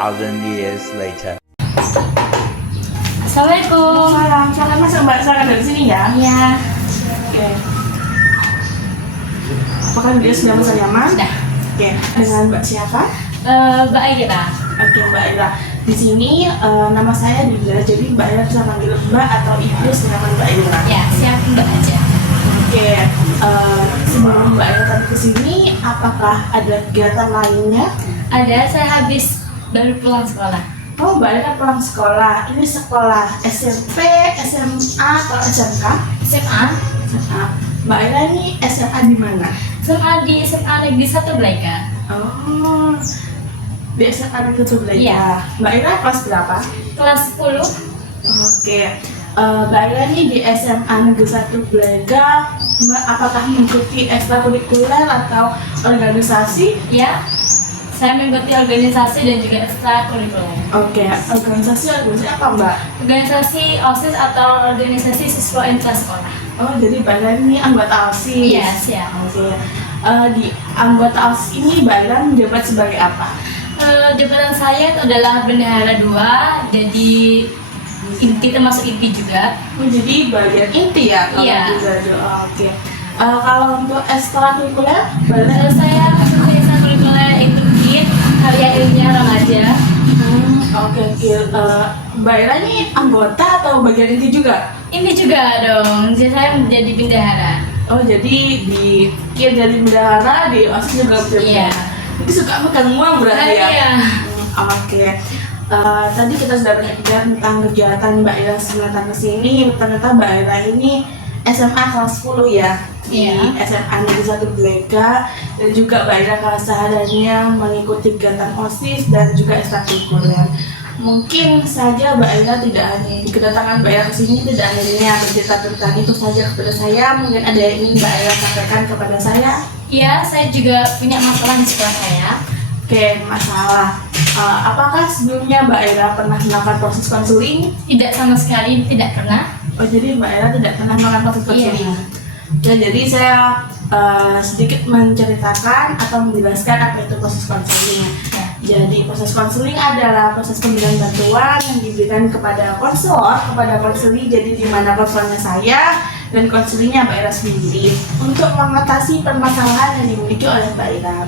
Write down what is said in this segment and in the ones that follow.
2,000 years later. Assalamualaikum. Salam masuk Mbak, silakan dari sini ya. Iya. Oke. Apakah dia sudah merasa nyaman? Sudah. Oke. Dengan Mbak siapa? Mbak Aira. Oke, Mbak Ira. Di sini nama saya Dinda, jadi Mbak Ira bisa panggil Mbak atau Ibu senyaman Mbak Ira. Ya, siap Mbak aja. Oke. Sebelum Mbak Ira tadi ke sini, apakah ada kegiatan lainnya? Ada, saya habis baru pulang sekolah. Oh, Mbak Ira pulang sekolah. Ini sekolah SMP, SMA, atau SMK? SMA. SMA. Mbak Ira ini SMA di mana? SMA di SMA Negeri 1 Blaika. Oh, di SMA Negeri 1 Blaika. Iya. Mbak Ira kelas berapa? Kelas 10. Oke. Mbak Ira ini di SMA Negeri 1 Blaika, Mbak apakah mengikuti ekstrakurikuler atau organisasi? Ya. Saya mengikuti organisasi dan juga ekstrakurikuler. Oke, organisasi apa Mbak? Organisasi OSIS atau organisasi siswa intrasekolah. Oh, jadi Mbak Ira ini anggota OSIS? Iya, siap. Oke. Di anggota OSIS ini Mbak Ira menjabat sebagai apa? Jabatan saya itu adalah bendahara 2, jadi inti termasuk inti juga. Oh, jadi bagian inti ya? Kalau Iya. di radio. Oke. Kalau untuk ekstrakurikuler, Mbak Ira Saya mengikuti ekstrakurikuler itu KIT, karya ilmiah remaja. Oke. Mbak Ira ini anggota atau bagian inti juga? Ini juga dong, jadi saya menjadi bendahara. Oh, jadi di dari bendahara di OSIS juga menjadi Iya. Jadi suka makan uang berarti ya? Iya. Oke. Tadi kita sudah banyak bicara tentang kegiatan Mbak Ira sebelum datang ke sini. Ternyata Mbak Ira ini SMA kelas 10 ya? Di Iya. SMA Negeri 1 Blaika. Dan juga Mbak Ira kesehariannya mengikuti kegiatan OSIS dan juga ekstrakurikuler. Mungkin saja Mbak Ira tidak hanya kedatangan Mbak Ira ke sini tidak hanya bercerita tentang itu saja kepada saya. Mungkin ada yang ingin Mbak Ira sampaikan kepada saya. Iya, saya juga punya masalah di sekolah saya. Oke, masalah. Apakah sebelumnya Mbak Ira pernah melakukan proses konseling? Tidak sama sekali, tidak pernah. Oh, jadi Mbak Ira tidak pernah melakukan proses konseling? Iya. Ya, jadi saya sedikit menceritakan atau menjelaskan apa itu proses konseling. Ya. Jadi proses konseling adalah proses pemberian bantuan yang diberikan kepada konselor, kepada konseli. Jadi di mana konselornya saya dan konselingnya Mbak Ira sendiri untuk mengatasi permasalahan yang dimiliki oleh Mbak Ira.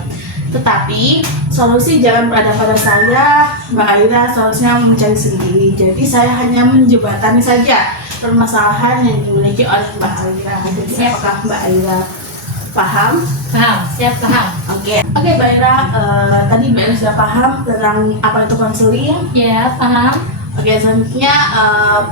Tetapi solusi jangan berada pada saya, Mbak Ira solusinya mencari sendiri. Jadi saya hanya menjembatani saja permasalahan yang dimiliki oleh Mbak Ira. Jadi Siap. apakah Mbak Ira paham? Paham, siap paham. Oke, Mbak Ira, tadi Mbak Ira sudah paham tentang apa itu konseling. Ya, paham. Oke, selanjutnya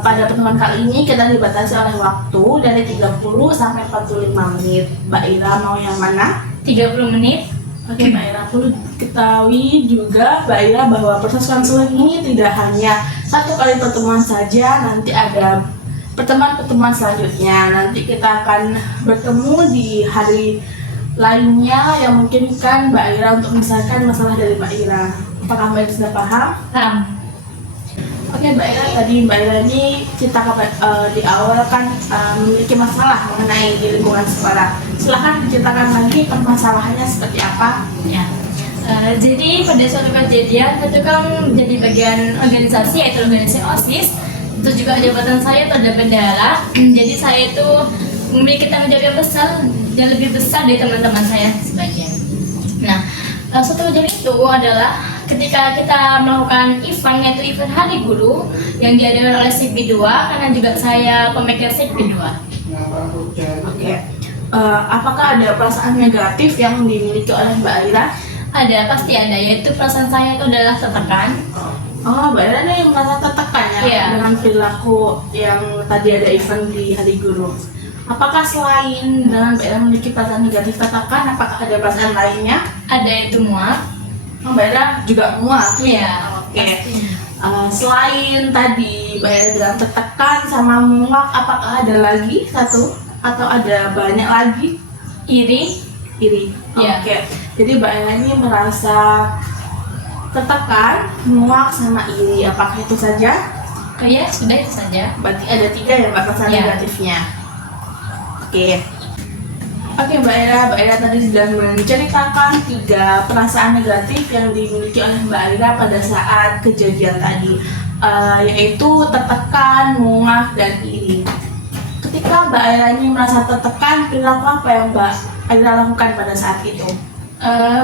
pada pertemuan kali ini kita dibatasi oleh waktu dari 30 sampai 45 menit. Mbak Ira mau yang mana? 30 menit. Oke, Mbak Ira, perlu ketahui juga Mbak Ira bahwa proses konseling ini tidak hanya satu kali pertemuan saja, nanti ada pertemuan-pertemuan selanjutnya. Nanti kita akan bertemu di hari lainnya yang memungkinkan Mbak Ira untuk menyelesaikan masalah dari Mbak Ira. Apakah Mbak Ira sudah paham? Paham. Oke, Mbak Ira, tadi Mbak Ira ini cerita di awal kan memiliki masalah mengenai di lingkungan sekolah. Silahkan diceritakan lagi permasalahannya seperti apa. Ya. Jadi pada suatu kejadian itu kan menjadi bagian organisasi yaitu organisasi OSIS. Itu juga jabatan saya itu ada bendahara. Jadi saya itu memiliki tanggung jawab yang besar dan lebih besar dari teman-teman saya sebagian. Nah, suatu kejadian itu adalah ketika kita melakukan event yaitu event Hari Guru yang diadakan oleh SIGB 2 karena juga saya pemegang SIGB 2. Oke. Apakah ada perasaan negatif yang dimiliki oleh Mbak Ira? Ada, pasti ada, yaitu perasaan saya itu adalah tertekan. Oh, Mbak Ira ini merasa tertekan ya Iya. dengan perilaku yang tadi ada event di Hari Guru. Apakah selain dengan Mbak Ira memiliki perasaan negatif tertekan, apakah ada perasaan lainnya? Ada itu muak. Oh, Mbak Ira juga muak. Iya. Oke. Selain tadi Mbak Ira bilang tertekan sama muak, apakah ada lagi satu atau ada banyak lagi? Iri. Iri. Iya. Oke. Jadi Mbak Ira ini merasa tertekan, muak sama iri. Apakah itu saja? Ya, sudah itu saja. Berarti ada 3 ya Mbak perasaan Iya. negatifnya. Oke. Oke Mbak Ira tadi sudah menceritakan 3 perasaan negatif yang dimiliki oleh Mbak Ira pada saat kejadian tadi, yaitu tertekan, muak, dan iri. Ketika Mbak Ira ini merasa tertekan, perilaku apa yang Mbak Ira lakukan pada saat itu?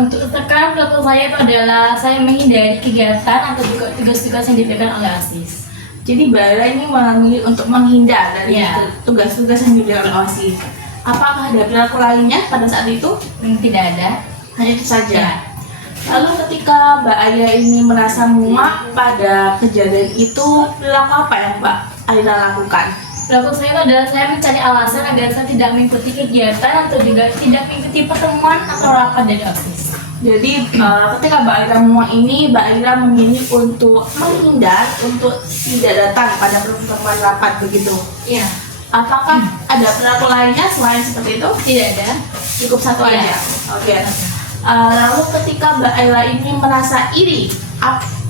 Untuk tertekan, perilaku saya itu adalah saya menghindari kegiatan atau juga tugas-tugas yang diberikan oleh OSIS. Jadi Mbak Ira ini memilih untuk menghindar dari Ya. tugas-tugas yang diberikan oleh OSIS. Apakah ada perilaku lainnya pada saat itu? Tidak ada. Hanya itu saja. Ya. Lalu ketika Mbak Aya ini merasa muak pada kejadian itu, perilaku apa yang Mbak Aya lakukan? Perilaku saya itu adalah saya mencari alasan agar saya tidak mengikuti kegiatan atau juga tidak mengikuti pertemuan atau rapat dari OSIS. Jadi ketika Mbak Ira muak ini, Mbak Ira memilih untuk menghindar, untuk tidak datang pada pertemuan rapat begitu. Iya. Apakah ada perilaku lainnya selain seperti itu? Tidak ada. Cukup satu Iya. aja. Oke. Lalu ketika Mbak Ira ini merasa iri,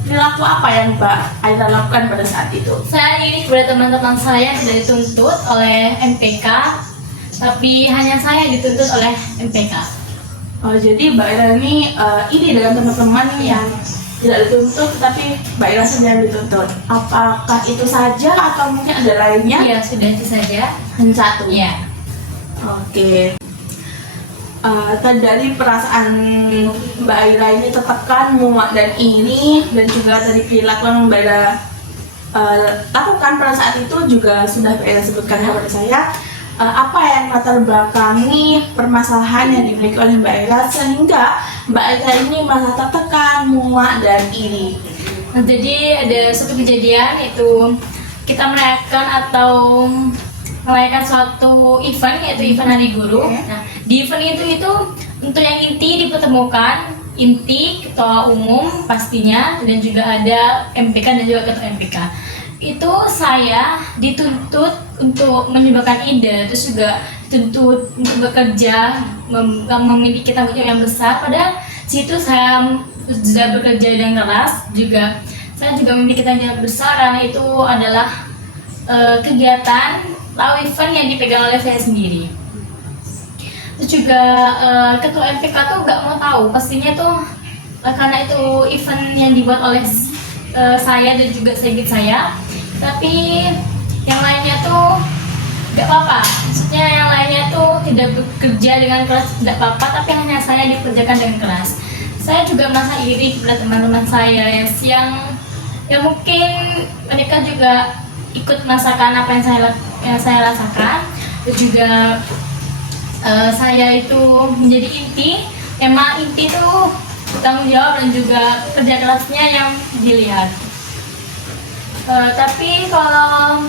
perilaku apa yang Mbak Ira lakukan pada saat itu? Saya iri kepada teman-teman saya yang tidak dituntut oleh MPK, tapi hanya saya yang dituntut oleh MPK. Jadi Mbak Ira ini iri dengan teman-teman Iya. yang tidak dituntut, tapi Mbak Ira sendiri yang dituntut. Apakah itu saja atau mungkin ada lainnya? Iya, sudah itu saja. Hanya satu. Iya. Oke. Dari perasaan Mbak Ira ini tertekan, muak dan iri, dan juga dari perilaku yang Mbak Ira lakukan pada saat itu juga sudah Mbak Ira sebutkan kepada saya. Apa yang latar belakangi permasalahan yang dimiliki oleh Mbak Ira sehingga Mbak Ira ini merasa tertekan, muak dan iri. Nah, jadi ada suatu kejadian itu kita merayakan suatu event yaitu event Hari Guru. Nah, di event itu untuk yang inti dipertemukan inti ketua umum pastinya dan juga ada MPK dan juga ketua MPK. Itu saya dituntut untuk menyumbangkan ide, terus juga dituntut untuk bekerja, memiliki tanggung jawab yang besar. Pada situ saya sudah bekerja dengan keras, juga saya juga memiliki tanggung jawab besar karena itu adalah kegiatan atau event yang dipegang oleh saya sendiri. Terus juga ketua MPK tuh nggak mau tahu, pastinya tuh karena itu event yang dibuat oleh saya dan juga sedikit saya, tapi yang lainnya tuh nggak apa-apa. Maksudnya yang lainnya tuh tidak bekerja dengan keras tidak apa-apa, tapi hanya saya dikerjakan dengan keras. Saya juga merasa iri kepada teman-teman saya yang mungkin mereka juga ikut merasakan apa yang saya rasakan. Terus juga saya itu menjadi inti, emang inti tuh tanggung jawab dan juga kerja kerasnya yang dilihat. Tapi kalau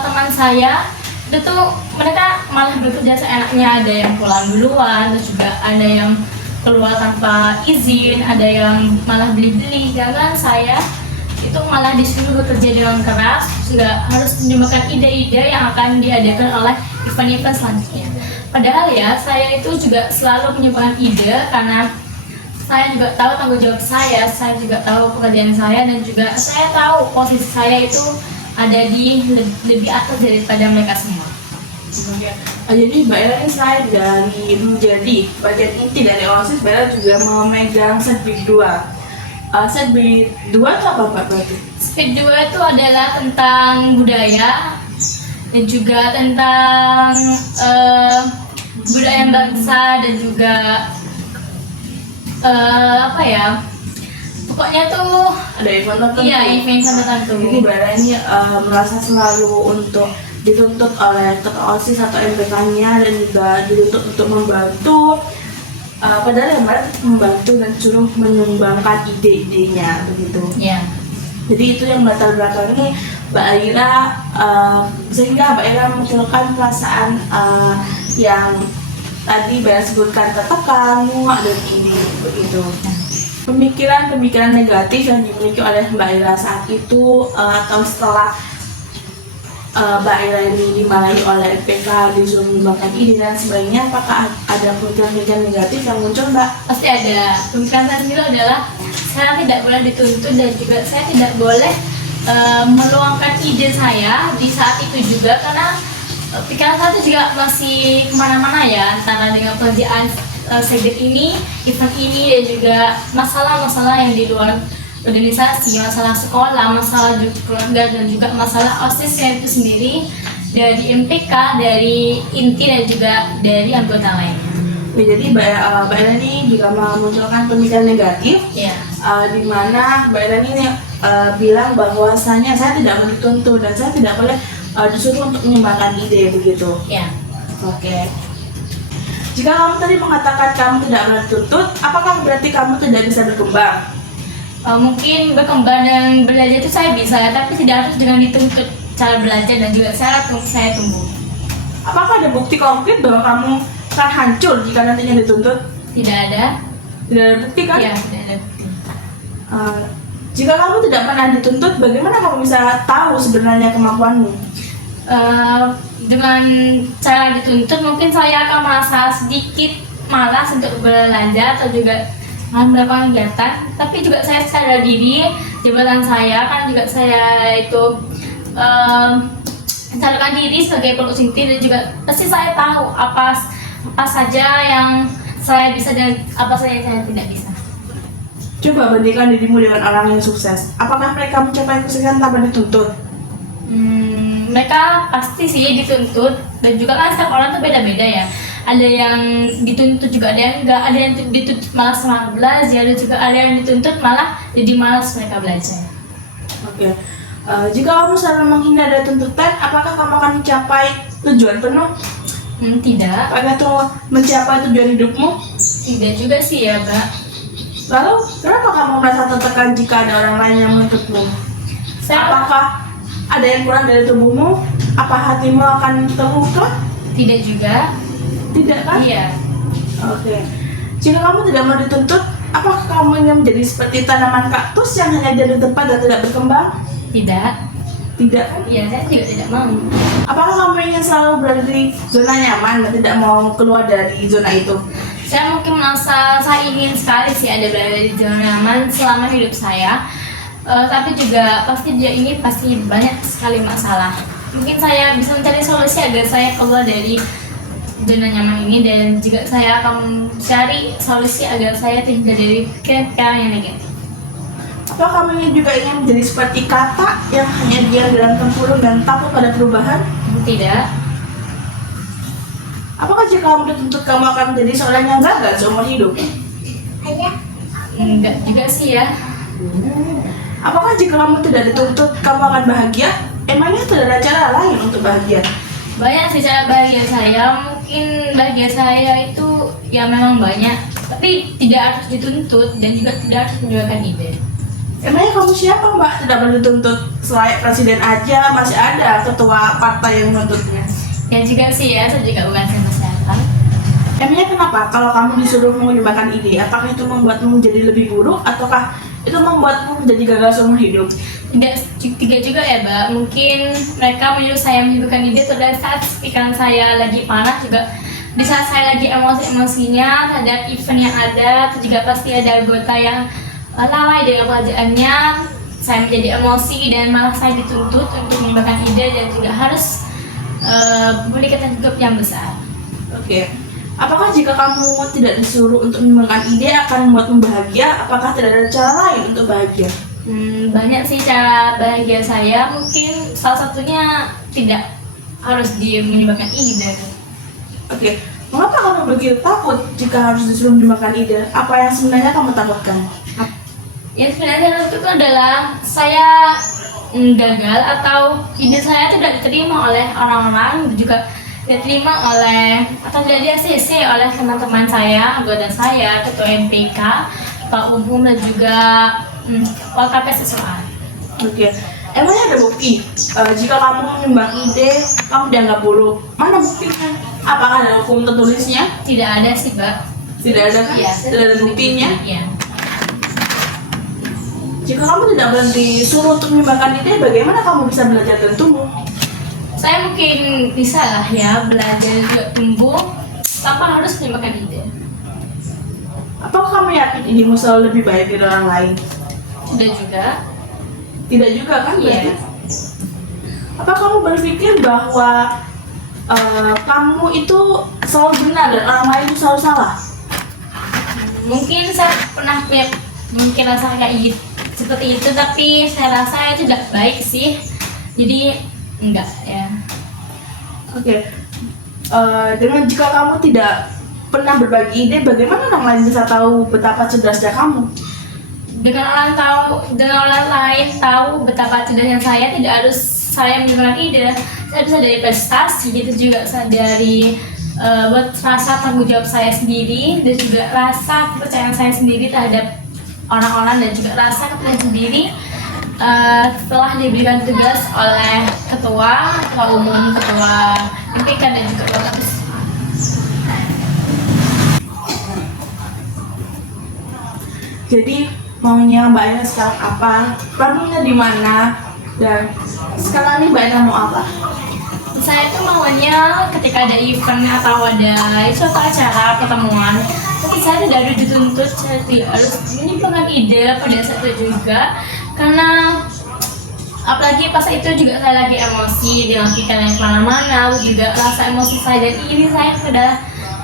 teman saya itu tuh mereka malah bekerja seenaknya, ada yang pulang duluan, terus juga ada yang keluar tanpa izin, ada yang malah beli-beli. Sedangkan saya itu malah disuruh bekerja dengan keras, juga harus menyumbangkan ide-ide yang akan diadakan oleh event-event selanjutnya. Padahal ya saya itu juga selalu menyumbangkan ide karena saya juga tahu tanggung jawab saya juga tahu pekerjaan saya, dan juga saya tahu posisi saya itu ada di lebih atas daripada mereka semua. Jadi Mbak Ira ini selain dari menjadi bagian inti dari OSIS, Mbak Ira juga memegang Setbid 2. Setbid 2 itu apa Mbak berarti? Speed 2 itu adalah tentang budaya dan juga tentang budaya bangsa dan juga pokoknya tuh Ada event tertentu. iya event tertentu. Jadi Mbak Ira ini merasa selalu untuk dituntut oleh ketua OSIS atau MPK-nya dan juga dituntut untuk membantu. Padahal yang Mbak Ira membantu dan suruh menyumbangkan ide-idenya begitu. Iya. Jadi itu yang latar belakangi Mbak Ira sehingga Mbak Ira memunculkan perasaan yang tadi Mbak Ira sebutkan tertekan, muak dan iri begitu. Pemikiran-pemikiran negatif yang dimiliki oleh Mbak Ira saat itu atau setelah Mbak Ira ini dimarahi oleh MPK, disuruh menyumbangkan ide dan sebagainya, apakah ada pemikiran-pemikiran negatif yang muncul Mbak? Pasti ada. Pemikiran saya sendiri adalah saya tidak boleh dituntut dan juga saya tidak boleh meluangkan ide saya di saat itu juga, karena pikiran saya itu juga masih kemana-mana ya, antara dengan pekerjaan segmen ini, event ini, dan juga masalah-masalah yang di luar organisasi, masalah sekolah, masalah juga keluarga, dan juga masalah OSIS itu sendiri, dari MPK, dari inti, dan juga dari anggota lainnya. Ya, jadi Mbak Elani juga memunculkan pemikiran negatif, Ya. di mana Mbak Elani bilang bahwasanya saya tidak boleh dituntut dan saya tidak boleh disuruh untuk menyumbangkan ide, begitu. Ya. Oke. Jika kamu tadi mengatakan kamu tidak boleh dituntut, apakah berarti kamu tidak bisa berkembang? Mungkin berkembang dan belajar itu saya bisa, tapi tidak harus dengan dituntut cara belajar dan juga saya tumbuh. Apakah ada bukti konkret bahwa kamu akan hancur jika nantinya dituntut? Tidak ada. Tidak ada bukti kan? Ya, tidak ada bukti. Jika kamu tidak pernah dituntut, bagaimana kamu bisa tahu sebenarnya kemampuanmu? Dengan cara dituntut mungkin saya akan merasa sedikit malas untuk belajar atau juga melakukan kegiatan, tapi juga saya sadar diri jabatan saya kan juga saya itu mencalonkan diri sebagai pengurus inti, dan juga pasti saya tahu apa saja yang saya bisa dan apa saja yang saya tidak bisa. Coba bandingkan dirimu dengan orang yang sukses. Apakah mereka mencapai kesuksesan tanpa dituntut? Mereka pasti sih dituntut, dan juga kan setiap orang tuh beda-beda ya. Ada yang dituntut juga, ada yang enggak, ada yang dituntut malah semangat belajar, dan juga ada yang dituntut malah jadi malas mereka belajar. Oke. Jika kamu selalu menghindar dari tuntutan, apakah kamu akan mencapai tujuan penuh? Tidak. Apakah itu mencapai tujuan hidupmu? Tidak juga sih ya, Mbak. Lalu, kenapa kamu merasa tertekan jika ada orang lain yang menuntutmu? Apakah ada yang kurang dari tubuhmu? Apa hatimu akan terluka? Tidak juga. Tidak kan? Iya. Oke. Jika kamu tidak mau dituntut, apakah kamu ingin menjadi seperti tanaman kaktus yang hanya ada di tempat dan tidak berkembang? Tidak. Tidak kan? Iya, saya juga tidak mau. Apakah kamu ingin selalu berada di zona nyaman dan tidak mau keluar dari zona itu? Saya mungkin merasa saya ingin sekali sih ada berada di zona nyaman selama hidup saya. Tapi juga pasti dia ini pasti banyak sekali masalah. Mungkin saya bisa mencari solusi agar saya keluar dari zona nyaman ini, dan juga saya akan cari solusi agar saya terhindar dari pikiran yang negatif. Apakah kamu juga ingin menjadi seperti kata yang hanya diam dalam tempurung dan takut pada perubahan? Tidak. Apakah jika kamu dituntut kamu akan menjadi seorang yang gagal seumur hidup? Enggak juga sih ya. Apakah jika kamu tidak dituntut kamu akan bahagia? Emangnya tidak ada cara lain untuk bahagia? Banyak sih cara bahagia saya. Mungkin bahagia saya itu ya memang banyak, tapi tidak harus dituntut dan juga tidak harus menjualkan ide. Emangnya kamu siapa mbak? Tidak perlu dituntut, selain presiden aja masih ada ketua partai yang menuntutnya. Ya juga sih ya, saya juga bukan tim kesehatan. Emangnya kenapa kalau kamu disuruh mengembangkan ide? Apakah itu membuatmu menjadi lebih buruk ataukah itu membuatmu menjadi gagal seumur hidup? Tiga juga ya Mbak, mungkin mereka menyuruh saya menyebutkan ide itu dari saat pikiran saya lagi panas, juga di saat saya lagi emosi-emosinya terhadap event yang ada, itu juga pasti ada anggota yang lalai dengan pekerjaannya. Saya menjadi emosi dan malah saya dituntut untuk menyebutkan ide dan juga harus memiliki hidup yang besar. Oke. Apakah jika kamu tidak disuruh untuk menyumbangkan ide akan membuatmu bahagia? Apakah tidak ada cara lain untuk bahagia? Banyak sih cara bahagia saya. Mungkin salah satunya tidak harus menyumbangkan ide. Oke. Mengapa kamu begitu takut jika harus disuruh menyumbangkan ide? Apa yang sebenarnya kamu takutkan? Yang sebenarnya itu adalah saya gagal atau ide saya tidak diterima oleh orang-orang, juga diterima oleh atau tidak di-ACC oleh teman-teman saya, anggota saya, ketua MPK, Pak Umum, dan juga WKP sesuai. Oke. Emangnya ada bukti jika kamu menyumbang ide kamu dianggap buruk? Mana buktinya? Apakah ada hukum tertulisnya? Tidak ada sih, Mbak. Tidak ada kan? Iya, Tidak ada buktinya. Iya. Jika kamu tidak boleh disuruh untuk menyumbangkan ide, bagaimana kamu bisa belajar dan tumbuh? Saya mungkin bisa lah ya belajar juga tumbuh tanpa harus menyumbangkan ide. Apakah kamu yakin idemu selalu lebih baik dari orang lain? Tidak juga. Tidak juga kan berarti? Iya. Apa kamu berpikir bahwa kamu itu selalu benar dan orang lain itu selalu salah? Mungkin saya pernah punya mungkin rasa kayak gitu, seperti itu, tapi saya rasa itu tidak baik sih. Jadi enggak ya. Oke. Dengan jika kamu tidak pernah berbagi ide, bagaimana orang lain bisa tahu betapa cerdasnya kamu? Dengan orang lain tahu betapa cerdasnya saya, tidak harus saya menyumbangkan ide. Saya bisa dari prestasi, gitu juga saya dari buat rasa tanggung jawab saya sendiri, dan juga rasa kepercayaan saya sendiri terhadap orang-orang, dan juga rasa kepercayaan sendiri setelah diberikan tugas oleh ketua umum, ketua MPK, dan juga ketua kampus. Jadi maunya Mbak Ira sekarang apa? Perlunya di mana? Dan sekarang nih Mbak Ira mau apa? Saya tuh maunya ketika ada event atau ada suatu acara pertemuan, tapi saya tidak harus dituntut, saya tidak harus menyimpulkan ide pada saat itu juga, karena apalagi pas itu juga saya lagi emosi dengan pikiran yang kemana-mana, juga rasa emosi saya dan iri saya kepada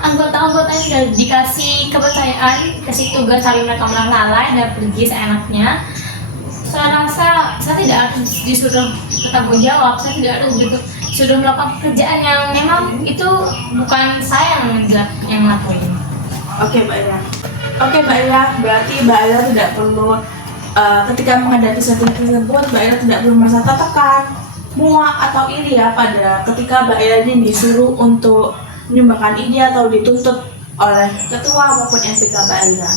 anggota-anggota yang sudah dikasih kepercayaan, kasih tugas, tapi mereka malah lalai dan pergi seenaknya. Saya rasa saya tidak harus disuruh bertanggung jawab, saya tidak harus disuruh melakukan pekerjaan yang memang itu bukan saya yang ngelakuin. Oke Mbak Ira. Berarti Mbak Ira tidak perlu ketika menghadapi sesuatu tersebut, Mbak Ira tidak perlu merasa tertekan, muak atau iri ya pada ketika Mbak Ira ini disuruh untuk menyumbangkan ide atau dituntut oleh ketua maupun MPK Mbak Ira.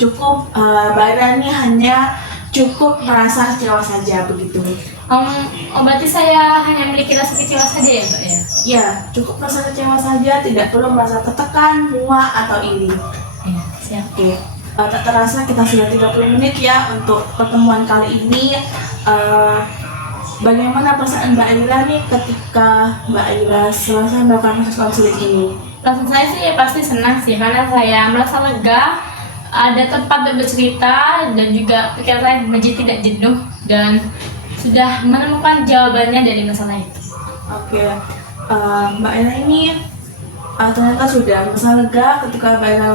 Cukup Mbak Ira ini hanya cukup merasa kecewa saja begitu. Berarti saya hanya memiliki rasa kecewa saja ya Mbak ya? Ya, cukup merasa kecewa saja, tidak perlu merasa tertekan, muak atau iri. Iya, siap. Oke, tak terasa kita sudah 30 menit ya untuk pertemuan kali ini. Bagaimana perasaan Mbak Ira nih ketika Mbak Ira selesai melakukan proses konseling ini? Perasaan saya sih ya pasti senang sih, karena saya merasa lega, ada tempat untuk bercerita, dan juga pikiran saya menjadi tidak jenuh dan sudah menemukan jawabannya dari masalah itu. Oke, Mbak Ira ini ternyata sudah merasa lega ketika Mbak Ira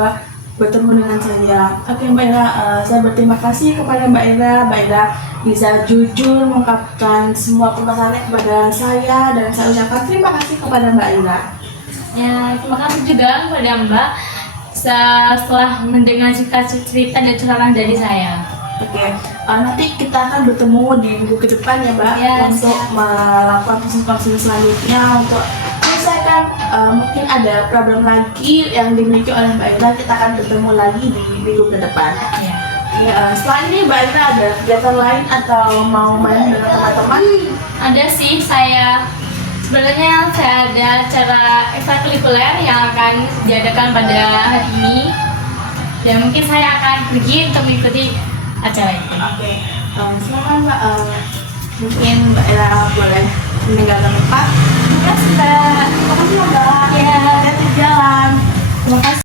bertemu dengan saya. Oke Mbak Ira, saya berterima kasih kepada Mbak Ira. Mbak Ira bisa jujur mengungkapkan semua permasalahannya kepada saya, dan saya ucapkan terima kasih kepada Mbak Ira. Ya, terima kasih juga kepada Mbak setelah mendengar cerita dan curahan dari saya. Oke, nanti kita akan bertemu di minggu ke depan ya Mbak, Ya, untuk siap. melakukan proses konseling selanjutnya untuk menyelesaikan mungkin ada problem lagi yang dimiliki oleh Mbak Ira. Kita akan bertemu lagi di minggu ke depan. Ya. Setelah ini Mbak Ira ada kegiatan lain atau mau main dengan teman-teman? Ada sih, sebenarnya saya ada acara ekstrakurikuler yang akan diadakan pada hari ini, dan mungkin saya akan pergi untuk mengikuti acara itu. Oke, silakan Mbak. Mungkin Mbak Ira boleh meninggalkan tempat. Terima kasih Mbak. Terima kasih ya Mbak. Ya. Hati-hati di jalan. Terima kasih.